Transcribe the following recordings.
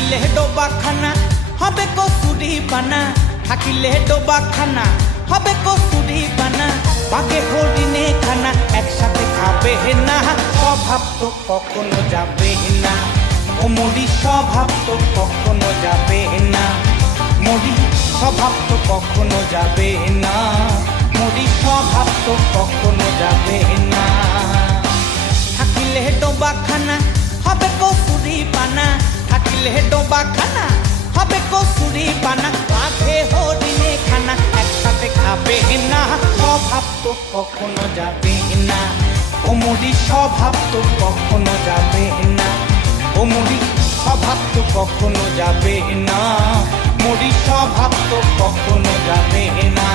থাকিলে ডোবাখানা হবে কসুরি পানা, থাকিলে ডোবাখানা হবে কসুরি পানা। বাঘে হরিণে খানা একসাথে খাবে না, স্বভাব তো কখনো যাবে না। ও মরি স্বভাব তো কখনো যাবে না, মরি স্বভাব তো কখনো যাবে না, মরি স্বভাব তো কখনো যাবে না। থাকিলে ডোবাখানা হবে কসুরি পানা, থাকিলে ডোবাখানা হবে কসুরি পানা। বাঘে হরিণে খানা একসাথে খাবে না, স্বভাব তো কখনো যাবে না। ও মরি স্বভাব তো কখনো যাবে না, ও মরি স্বভাব তো কখনো যাবে না, মরি স্বভাব তো কখনো যাবে না।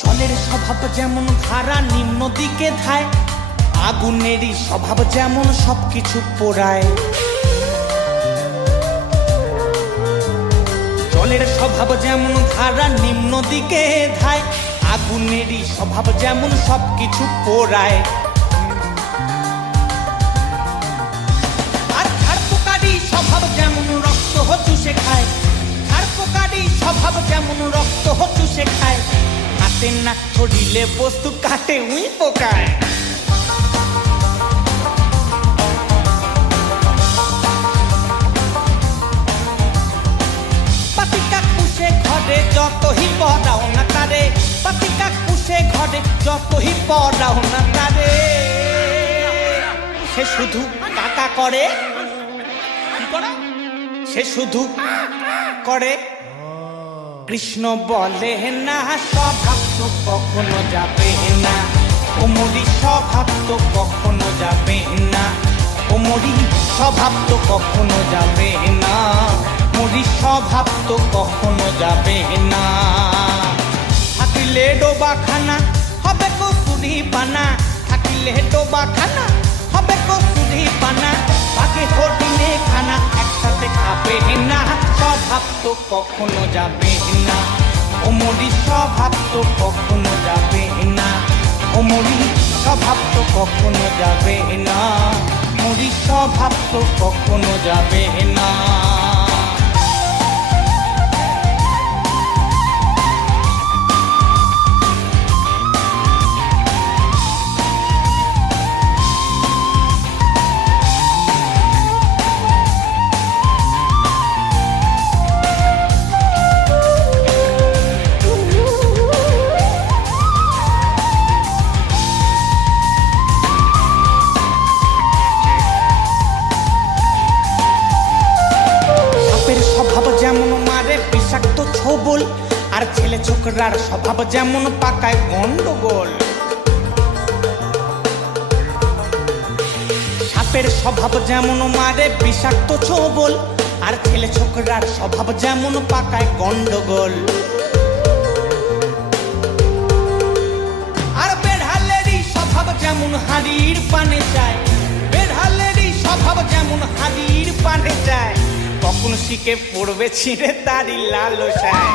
জলের স্বভাব যেমন ধারা নিম্ন দিকে ধায়, আগুনেরই স্বভাব যেমন সবকিছু পোড়ায়। জলের স্বভাব যেমন ধারা নিম্ন দিকে ধায়, আগুনেরই স্বভাব যেমন সবকিছু পোড়ায়। আর ঝাড় পোকারই স্বভাব যেমন রক্ত চুষে খায়, ঝাড় পোকারই স্বভাব যেমন রক্ত চুষে খায়। হাতে না ছড়িলে বস্তু কাটে উই পোকায়। পাতিকা কুশে ঘরে যতই পড়াও না তারে, পাতিকা কুশে ঘরে যতই পড়াও না তারে, সে শুধু কাকা করে, সে শুধু করে। কৃষ্ণ বলে না স্বভাব তো কখনো যাবে না, ও মরি স্বভাব তো কখনো যাবে না, ও মরি স্বভাব তো কখনো যাবে না, মরি স্বভাব তো কখনো যাবে না। থাকিলে ডোবাখানা হবে কসুরি পানা, থাকিলে ডোবাখানা হবে কসুরি পানা। বাঘে হরিণে খানা একসাথে খাবে না, স্বভাব তো কখনো যাবে না, ও মরি স্বভাব তো কখনো যাবে না, ও মরি স্বভাব তো কখনো যাবে না, মরি স্বভাব তো কখনো যাবে না। যেমন মারে বিষাক্ত ছোবল, আর ছেলে ছোকরার স্বভাব যেমন পাকায় গন্ডগোল। সাপের স্বভাব যেমন মারে বিষাক্ত ছোবল, আর ছেলে ছোকরার স্বভাব যেমন পাকায় গন্ডগোল। আর বেড়ালেরই স্বভাব যেমন হাড়ির পানে যায়, বেড়ালেরই স্বভাব যেমন হাড়ির পানে যায়। কখন শিখে পড়বে ছিঁড়ে তারি লালসায়।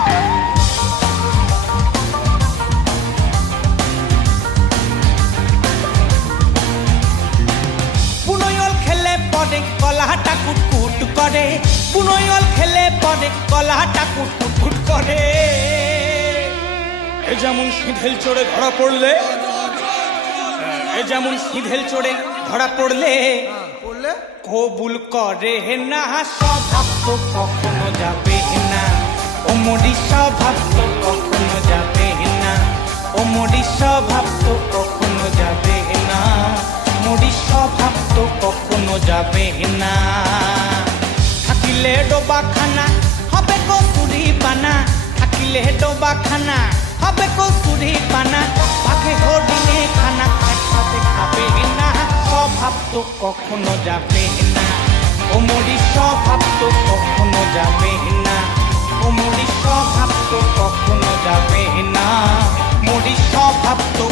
পুনয়ল খেলে পড়ে কলাহাটা কুটকুট করে, পুনয়ল খেলে পড়ে কলাহাটা কুটকুট করে। এ যেমন সিঁধেল চড়ে ধরা পড়লে, এ যেমন সিঁধেল চড়ে ধরা পড়লে কবুল করে না, স্বভাব তো কখনো যাবে না, ও মরি স্বভাব তো কখনো যাবে না, ও মরি স্বভাব তো কখনো যাবে না, মরি স্বভাব তো কখনো যাবে না। থাকিলে ডোবাখানা হবে কসুরি পানা, থাকিলে ডোবাখানা হবে কসুরি পানা। বাঘে হরিণে খানা একসাথে খাবে না, স্বভাব তো কখনো যাবে না, ও মরি স্বভাব তো কখনো যাবে না, ও মরি স্বভাব তো কখনো যাবে না, মরি স্বভাব তো